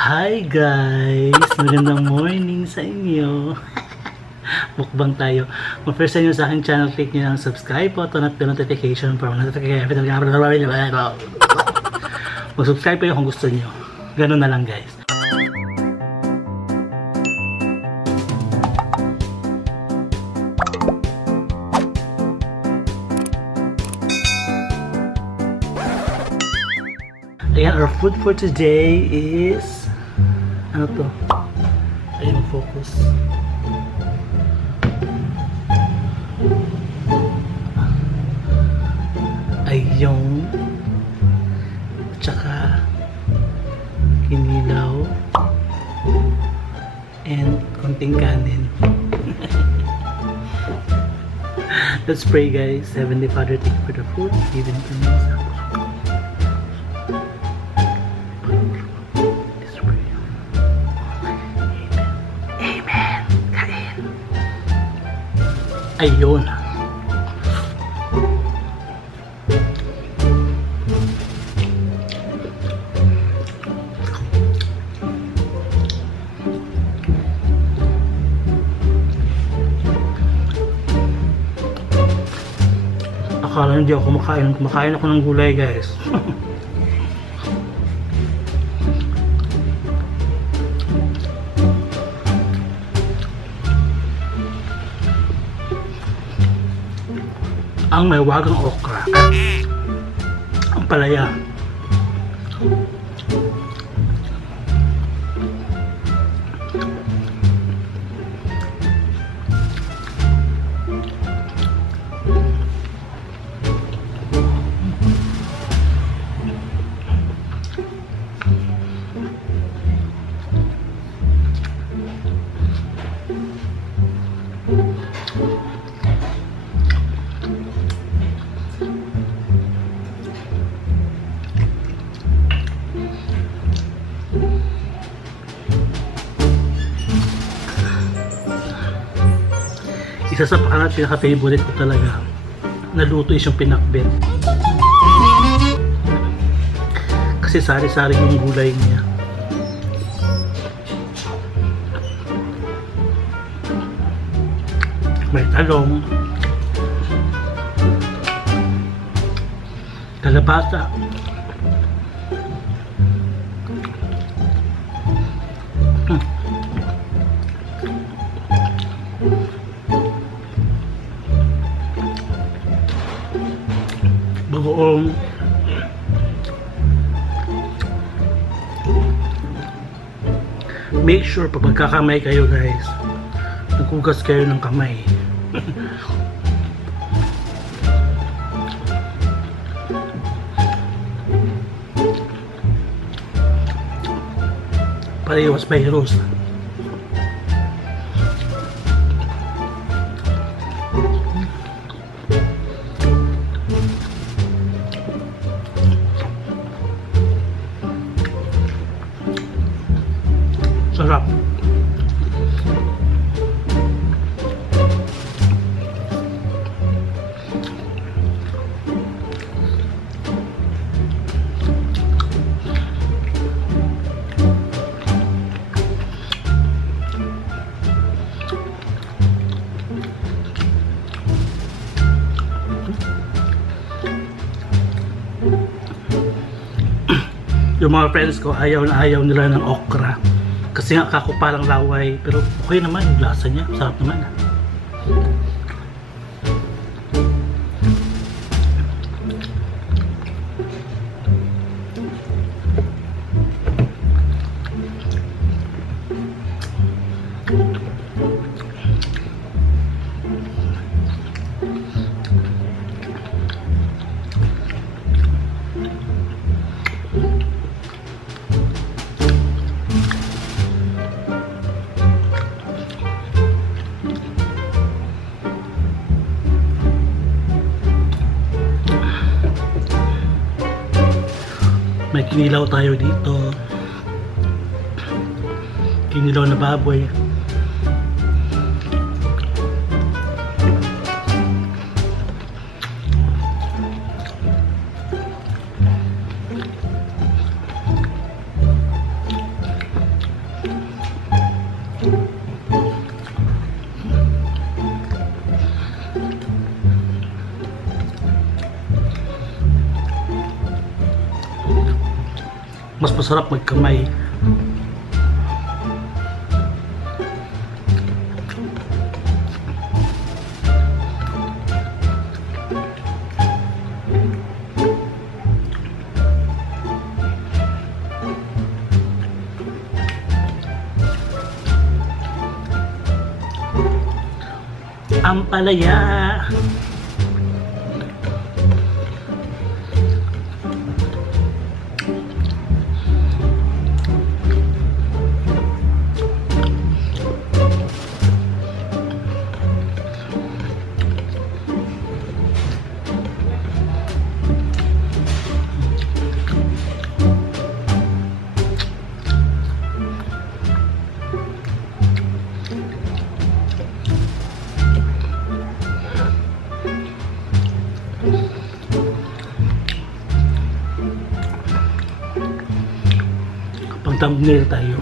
Hi guys! Magandang morning sa inyo. Mukbang tayo. Kung first time nyo sa aking channel, click nyo ng subscribe button at the notification for notification. Mag-subscribe kayo kung gusto nyo. Ganun na lang guys. Ayan, our food for today is ano to? Ayun, focus. Ayun. Tsaka kinilaw and konting kanin. Let's pray guys. Heavenly Father, thank you for the food given to me. Ayun. Akala hindi ako kumakain. Kumakain ako ng gulay guys. Ang may wagang okra, ang palaya, isa sa pinaka-favorite ko talaga na luto is yung pinakbet. Kasi sari-sari yung gulay niya. May talong, kalabasa, bagoong, make sure pag magkakamay kayo guys, naghugas kayo ng kamay. Para iwas virus. Sarap. Yung mga friends ko ayaw na ayaw nila ng okra kasi nga kakupalang laway, pero okay naman yung lasa niya, sarap naman. May kinilaw tayo dito. Kinilaw na baboy. Mas masarap magkamay. Ampalaya. Pang thumbnail tayo.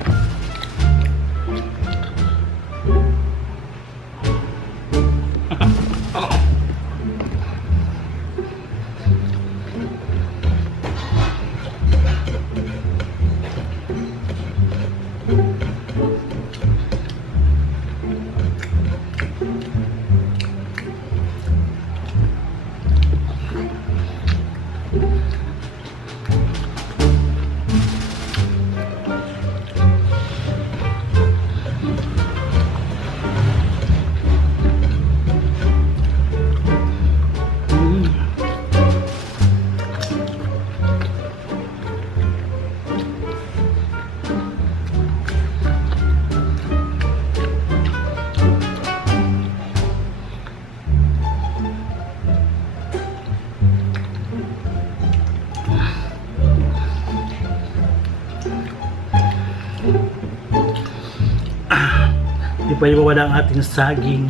Di pa iwawala ang ating saging.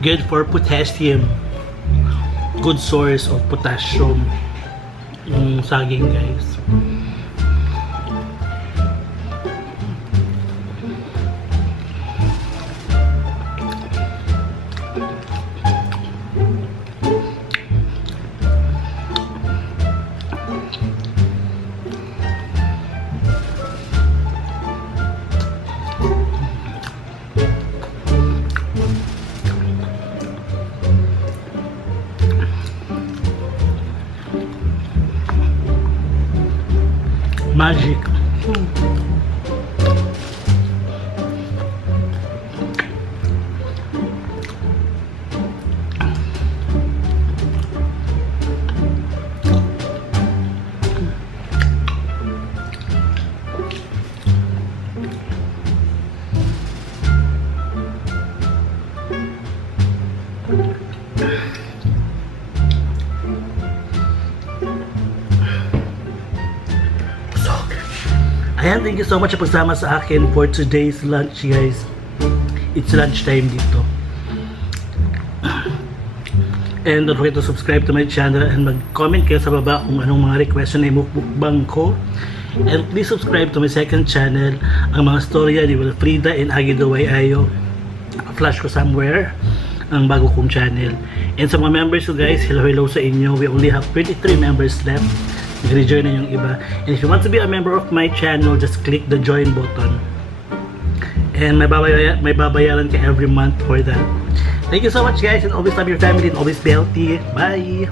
Good for potassium. Good source of potassium. Yung saging, guys. Magic. Ayan, thank you so much sa pagsama sa akin for today's lunch, guys. It's lunch time dito. And don't forget to subscribe to my channel and mag-comment kayo sa baba kung anong mga request na imukbang ko. And please subscribe to my second channel, ang mga storya ni Wilfrida and Agidaway Ayo. Flash ko somewhere ang bago kong channel. And sa mga members ko, guys, hello sa inyo. We only have 23 members left. Nag-rejoin na yung iba. And if you want to be a member of my channel, just click the join button. And may babayaran ka every month for that. Thank you so much, guys, and always love your family and always be healthy. Bye!